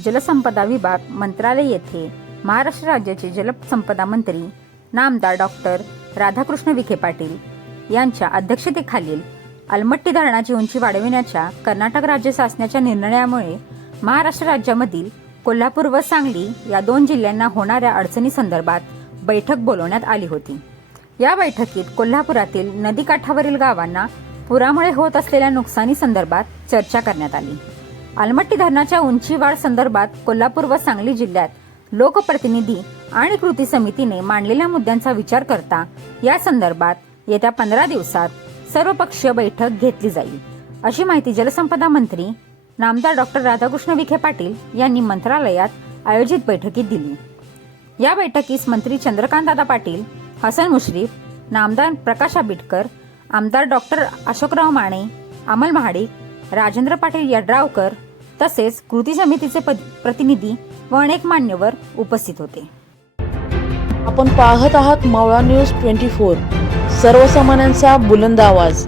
जलसंपदा विभाग मंत्रालय येथे महाराष्ट्र राज्याचे जलसंपदा मंत्री नामदार डॉक्टर राधाकृष्ण विखे पाटील यांच्या अध्यक्षतेखालील अलमट्टी धरणाची उंची वाढविण्याच्या कर्नाटक राज्य शासनाच्या निर्णयामुळे महाराष्ट्र राज्यामधील कोल्हापूर व सांगली या दोन जिल्ह्यांना होणाऱ्या अडचणी संदर्भात बैठक बोलवण्यात आली होती. या बैठकीत कोल्हापुरातील नदीकाठावरील गावांना पुरामुळे होत असलेल्या नुकसानी संदर्भात चर्चा करण्यात आली. आलमट्टी धरणाच्या उंची वाढ संदर्भात कोल्हापूर व सांगली जिल्ह्यात लोकप्रतिनिधी आणि कृती समितीने मांडलेल्या मुद्द्यांचा विचार करता या संदर्भात येत्या पंधरा दिवसात सर्वपक्षीय बैठक घेतली जाईल. अशी माहिती जलसंपदा मंत्री नामदार डॉक्टर राधाकृष्ण विखे पाटील यांनी मंत्रालयात आयोजित बैठकीत दिली. या बैठकीस मंत्री चंद्रकांतदादा पाटील हसन मुश्रीफ नामदार प्रकाश आंबेडकर आमदार डॉक्टर अशोकराव माने अमल महाडिक राजेंद्र पाटील यड्रावकर तसेच कृती समितीचे प्रतिनिधी व अनेक मान्यवर उपस्थित होते. आपण पाहत आहात मावळा न्यूज ट्वेंटी फोर. सर्वसामान्यांचा बुलंद आवाज.